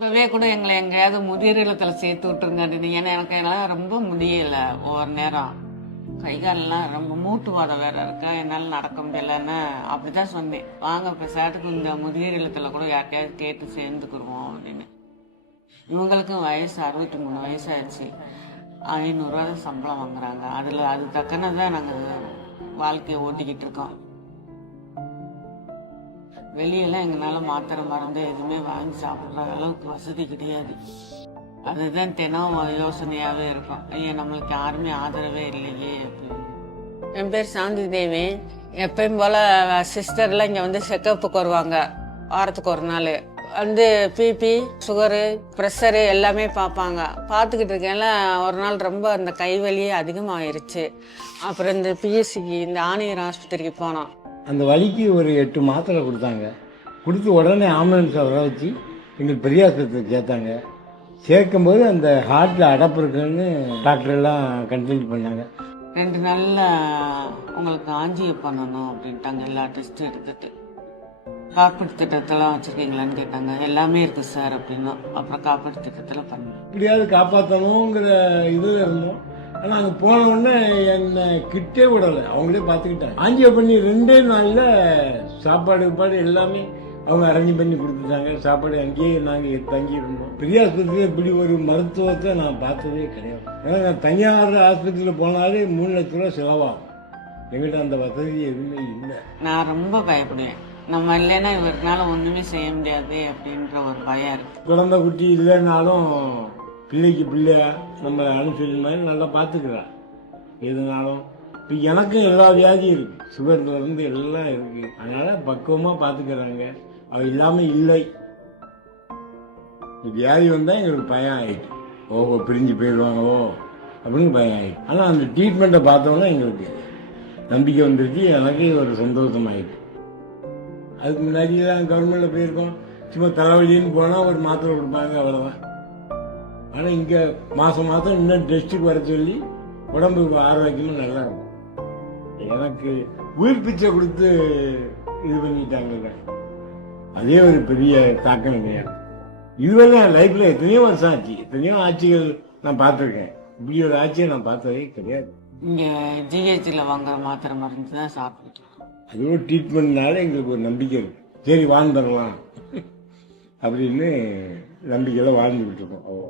இப்பவே கூட எங்களை எங்கேயாவது முதியோர் இல்லத்துல சேர்த்து விட்டுருங்க அப்படின்னு. ஏன்னா என்னால ரொம்ப முடியல. ஒவ்வொரு நேரம் கை காலெல்லாம் ரொம்ப மூட்டு வாதம் வேற இருக்கா, என்னால் நடக்க முடியலன்னு அப்படிதான் சொன்னேன். வாங்க பேசாட்டுக்கு இந்த முதியோர் இல்லத்துல கூட யார்கிட்டயாவது கேட்டு சேர்ந்துக்குருவோம் அப்படின்னு. இவங்களுக்கும் வயசு 63 வயசாச்சு. 500 தான் சம்பளம் வாங்குறாங்க. அது தக்கனதான் நாங்கள் வாழ்க்கையை ஓட்டிக்கிட்டு இருக்கோம். வெளியெல்லாம் எங்களால மாத்திரை மருந்து எதுவுமே வாங்கி சாப்பிட்ற அளவுக்கு வசதி கிடையாது. அதுதான் தினம் யோசனையாகவே இருக்கும். ஐயா, நம்மளுக்கு யாருமே ஆதரவே இல்லையே அப்படின்னு. என் பேர் சாந்தி தேவி. எப்பயும் போல் சிஸ்டர்லாம் இங்கே வந்து செக்கப்புக்கு வருவாங்க. வாரத்துக்கு ஒரு நாள் வந்து பிபி, சுகரு, ப்ரெஷரு எல்லாமே பார்ப்பாங்க. பார்த்துக்கிட்டு இருக்கேன்ல ஒரு நாள் ரொம்ப அந்த கைவலியே அதிகமாகிருச்சு. அப்புறம் இந்த பிஎஸ்சிக்கு இந்த ஆணையர் ஆஸ்பத்திரிக்கு போனோம். அந்த வலிக்கு ஒரு 8 மாத்திரை கொடுத்தாங்க. கொடுத்து உடனே ஆம்புலன்ஸை வர வச்சு எங்களுக்கு பெரியாஸ்பத்திரிக்கு சேர்த்தாங்க. சேர்க்கும்போது அந்த ஹார்ட்டில் அடப்பு இருக்குன்னு டாக்டர் எல்லாம் கன்சல்ட் பண்ணாங்க. 2 நாளில் உங்களுக்கு ஆஞ்சியோ பண்ணணும் அப்படின்ட்டாங்க. எல்லா டெஸ்ட்டும் எடுத்துட்டு காப்பீட்டு திட்டத்தெல்லாம் வச்சுருக்கீங்களான்னு கேட்டாங்க. எல்லாமே இருக்குது சார் அப்படின்னா. அப்புறம் காப்பீட்டு திட்டத்தில் பண்ணோம். இப்படியாவது காப்பாற்றணுங்கிற இதில் இருந்தோம். ஆனால் அங்கே போன உடனே என்னை கிட்டே விடலை. அவங்களே பார்த்துக்கிட்டாங்க. ஆஞ்சியோ பண்ணி 2 நாளில் சாப்பாடு எல்லாமே அவங்க அரேஞ்ச் பண்ணி கொடுத்துட்டாங்க. சாப்பாடு அங்கேயே நாங்கள் தங்கி இருந்தோம். பெரிய ஆஸ்பத்திரியில் இப்படி ஒரு மருத்துவத்தை நான் பார்த்ததே கிடையாது. ஏன்னா நான் தனியார் ஆஸ்பத்திரியில் போனாலே 3 லட்ச ரூபா செலவாகும். எங்கிட்ட அந்த வசதி எதுவுமே இல்லை. நான் ரொம்ப பயப்படுவேன். நம்ம இல்லைன்னா இவருனால ஒன்றுமே செய்ய முடியாது அப்படின்ற ஒரு பயம் இருக்கு. குழந்தை குட்டி இல்லைன்னாலும் பிள்ளைக்கு பிள்ளையா நம்ம அனுசரித்த மாதிரி நல்லா பார்த்துக்கிறான். எதுனாலும் இப்போ எனக்கும் எல்லா வியாதியும் இருக்குது. சுகர்லேருந்து எல்லாம் இருக்குது. அதனால் பக்குவமாக பார்த்துக்கிறாங்க. அவ இல்லாமல் இல்லை. வியாதி வந்தால் எங்களுக்கு பயம் ஆகிட்டு, பிரிஞ்சு போயிடுவாங்களோ அப்படின்னு பயம் ஆகிட்டு. ஆனால் அந்த ட்ரீட்மெண்ட்டை பார்த்தோன்னா எங்களுக்கு நம்பிக்கை வந்துருச்சு. எனக்கு ஒரு சந்தோஷமாயிட்டு. அதுக்கு முன்னாடியெல்லாம் கவர்மெண்ட்டில் போயிருக்கோம். சும்மா தலைவலின்னு போனால் ஒரு மாத்திரை கொடுப்பாங்க, அவ்வளோதான். ஆனால் இங்கே மாதம் இன்னும் டெஸ்ட்டுக்கு வர சொல்லி உடம்புக்கு ஆரோக்கியமும் நல்லா இருக்கும். எனக்கு உயிர் பிச்சை கொடுத்து இது பண்ணிட்டாங்க. அதே ஒரு பெரிய தாக்கம் கிடையாது. இதுவரை என் லைஃப்பில் எத்தனையோ வருஷம் ஆச்சு, எத்தனையோ ஆட்சிகள் நான் பார்த்துருக்கேன். இப்படி ஒரு ஆட்சியை நான் பார்த்ததே கிடையாது. இங்கே ஜிஹெச்சில் வாங்குற மாத்திரை மருந்து தான் சாப்பிட்டு அது ஒரு ட்ரீட்மெண்ட்னால எங்களுக்கு ஒரு நம்பிக்கை இருக்கு. சரி வாழ்ந்துடலாம் அப்படின்னு நம்பிக்கையில் வாழ்ந்துக்கிட்டு இருக்கோம்.